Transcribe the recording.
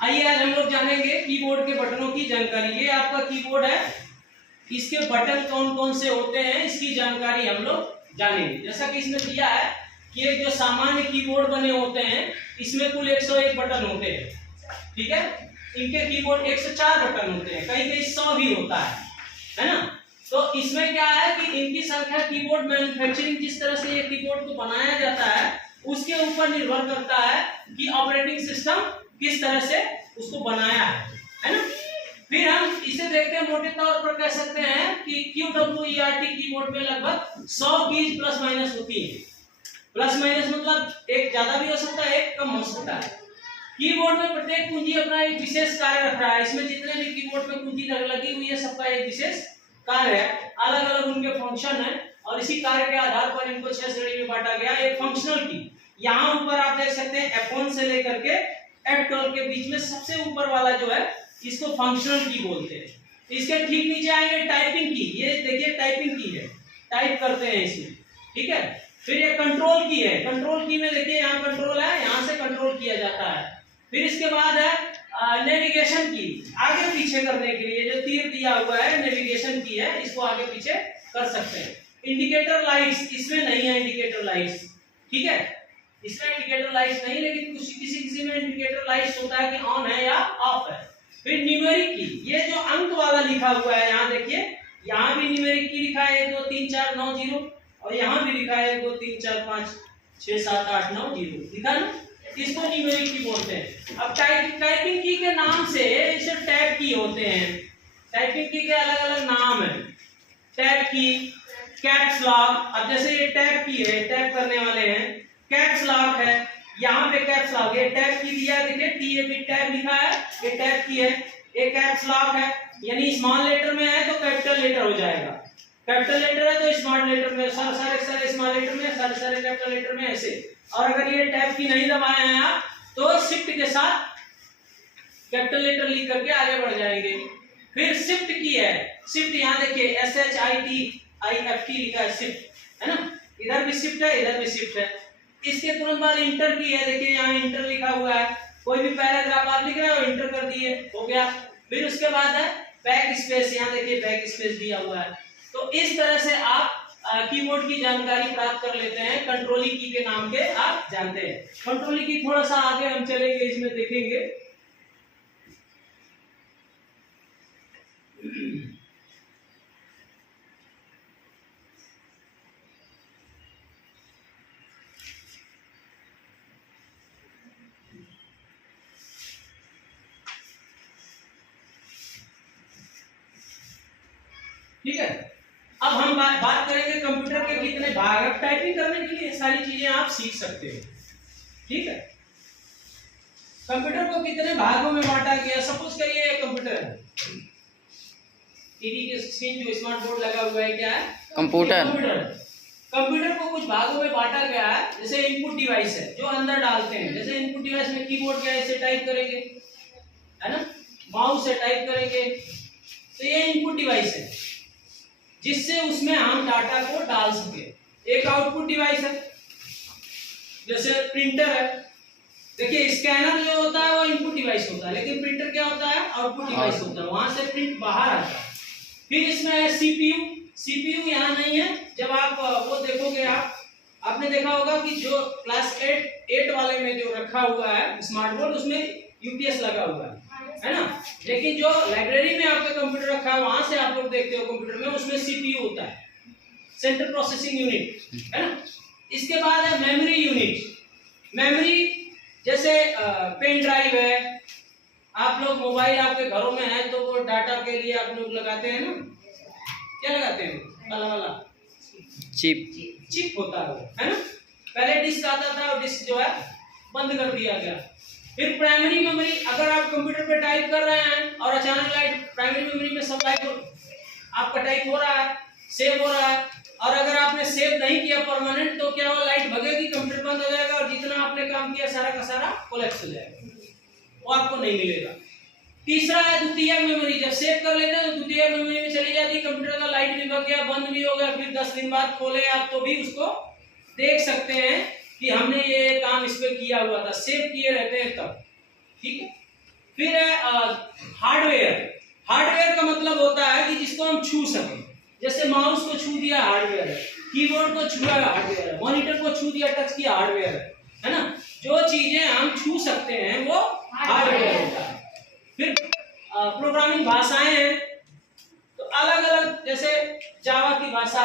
आइए आज हम लोग जानेंगे कीबोर्ड के बटनों की जानकारी। ये आपका कीबोर्ड है, इसके बटन कौन कौन से होते हैं इसकी जानकारी हम लोग जानेंगे। जैसा कि इसमें दिया है कि एक जो सामान्य कीबोर्ड बने होते हैं इसमें कुल 101 बटन होते हैं, ठीक है। इनके कीबोर्ड 104 बटन होते हैं, कहीं कहीं 100 भी होता है ना। तो इसमें क्या है कि इनकी संख्या कीबोर्ड मैन्युफैक्चरिंग जिस तरह से ये कीबोर्ड को बनाया जाता है उसके ऊपर निर्भर करता है कि ऑपरेटिंग सिस्टम किस तरह से उसको बनाया है ना। फिर हम इसे देखते हैं, मोटे तौर पर कह सकते हैं कि QWERT कीबोर्ड में लगभग 100 कीज प्लस माइनस होती है। प्लस माइनस मतलब एक ज्यादा भी हो सकता है, एक कम हो सकता है। कीबोर्ड में प्रत्येक कुंजी अपना एक विशेष कार्य रख रहा है। इसमें जितने भी कीबोर्ड में कुंजी लगी हुई है सबका एक विशेष कार्य है, अलग अलग उनके फंक्शन है और इसी कार्य के आधार पर इनको 6 श्रेणी में बांटा गया। एक फंक्शनल की, यहाँ ऊपर आप देख सकते हैं F1 से लेकर के F12 के बीच में सबसे ऊपर वाला जो है इसको फंक्शनल की बोलते हैं। इसके ठीक नीचे आएंगे टाइपिंग की, ये देखिए टाइपिंग की है, टाइप करते हैं इसमें, ठीक है। फिर ये कंट्रोल की है, कंट्रोल की में देखिए यहाँ कंट्रोल है, यहाँ से कंट्रोल किया जाता है। फिर इसके बाद है नेविगेशन की, आगे पीछे करने के लिए जो तीर दिया हुआ है नेविगेशन की है, इसको आगे पीछे कर सकते हैं। इंडिकेटर लाइट्स, इसमें नहीं है इंडिकेटर लाइट्स, ठीक है, इसमें इंडिकेटर लाइट्स नहीं, लेकिन किसी में इंडिकेटर लाइट्स होता है कि ऑन है या ऑफ है। फिर न्यूमेरिक की, ये जो अंक वाला लिखा हुआ है यहाँ देखिए, यहाँ भी न्यूमेरिक की लिखा है 1 2 3 4 9 0 और यहाँ भी लिखा है 1 2 3 4 5 6 7 8 9 0 लिखा ना, इसको न्यूमेरिक की बोलते हैं। अब टाइपिंग की के नाम से इसे टैब की होते हैं। टाइपिंग की के अलग अलग नाम है, टैब की, कैप्स लॉक। अब जैसे ये टैब की है, टैब करने वाले हैं, कैप्स लॉक है, यहाँ पे कैप्स लॉक, ये टैब की दिया है, देखिए TAB टैब लिखा है, ये टैब की है। ये कैप्स लॉक है, यानी स्मॉल लेटर में है तो कैपिटल लेटर हो जाएगा, कैपिटल लेटर है तो स्मॉल लेटर में, सारे स्मॉल लेटर में, सारे कैपिटल लेटर में, ऐसे। और अगर ये टैब की नहीं दबाए हैं आप तो शिफ्ट के साथ कैपिटल लेटर लिख करके आगे बढ़ जाएंगे। फिर शिफ्ट की है, शिफ्ट यहाँ देखिए SHIFT लिखा है, शिफ्ट है ना, इधर भी शिफ्ट है इधर भी शिफ्ट है। इसके तुरंत बाद इंटर की है, देखिए यहाँ इंटर लिखा हुआ है, कोई भी पैराग्राफ आप लिख रहे हो इंटर कर दिए, हो गया। फिर उसके बाद है बैक स्पेस, यहाँ देखिए बैक स्पेस दिया हुआ है। तो इस तरह से आप कीबोर्ड की जानकारी प्राप्त कर लेते हैं। कंट्रोलिंग की के नाम के आप जानते हैं। कंट्रोलिंग की थोड़ा सा आगे हम चलेंगे, इसमें देखेंगे। ठीक है, अब हम बात करेंगे कंप्यूटर के कितने भाग। अब टाइपिंग करने के लिए सारी चीजें आप सीख सकते हो, ठीक है। कंप्यूटर को कितने भागों में बांटा गया। सपोज करिए कंप्यूटर है, टीवी के स्क्रीन जो स्मार्ट बोर्ड लगा हुआ है क्या है, कंप्यूटर। कंप्यूटर को कुछ भागों में बांटा गया है। जैसे इनपुट डिवाइस है जो अंदर डालते हैं, जैसे इनपुट डिवाइस में कीबोर्ड क्या है, इसे टाइप करेंगे है ना, माउस से टाइप करेंगे, तो ये इनपुट डिवाइस है जिससे उसमें हम डाटा को डाल सके। एक आउटपुट डिवाइस है, जैसे प्रिंटर है, देखिए स्कैनर जो होता है वो इनपुट डिवाइस होता है, लेकिन प्रिंटर क्या होता है, आउटपुट डिवाइस होता है, वहां से प्रिंट बाहर आता है। फिर इसमें है CPU यहाँ नहीं है। जब आप वो देखोगे, आपने देखा होगा कि जो क्लास 8 वाले में जो रखा हुआ है स्मार्ट बोर्ड, उसमें UPS लगा हुआ है ना, लेकिन जो लाइब्रेरी में आपका कंप्यूटर रखा है वहां से आप लोग देखते हो कंप्यूटर में, उसमें CPU होता है, सेंट्रल प्रोसेसिंग यूनिट है ना। इसके बाद है मेमोरी यूनिट। मेमोरी जैसे पेन ड्राइव है, आप लोग मोबाइल आपके घरों में है तो वो डाटा के लिए आप लोग लगाते हैं ना, क्या लगाते हैं, काला वाला चिप होता है ना। पहले डिस्क आता था और डिस्क जो है बंद कर दिया गया। फिर प्राइमरी मेमोरी, अगर आप कंप्यूटर पे टाइप कर रहे हैं और अचानक लाइट प्राइमरी मेमोरी में सब लाइट आपका टाइप हो रहा है, सेव हो रहा है, और अगर आपने सेव नहीं किया परमानेंट तो क्या वो लाइट भगेगी, कंप्यूटर बंद हो जाएगा और जितना आपने काम किया सारा का सारा कोलैप्स हो जाएगा, वो आपको नहीं मिलेगा। तीसरा है द्वितीयक मेमोरी। जब सेव कर लेते हैं तो द्वितीयक मेमोरी में चली जाती है, कंप्यूटर का लाइट भी भग गया, बंद भी हो गया, फिर 10 दिन बाद खोले आप तो भी उसको देख सकते हैं कि हमने ये काम इस पे किया हुआ था, सेव किए रहते हैं तब, ठीक है। फिर है हार्डवेयर। हार्डवेयर का मतलब होता है कि जिसको हम छू सकें, जैसे माउस को छू दिया हार्डवेयर है, कीबोर्ड को छुआ हार्डवेयर है, मॉनिटर को छू दिया टच किया हार्डवेयर है ना। जो चीजें हम छू सकते हैं वो हार्डवेयर होता है। फिर प्रोग्रामिंग भाषाएं हैं, तो अलग अलग, जैसे जावा की भाषा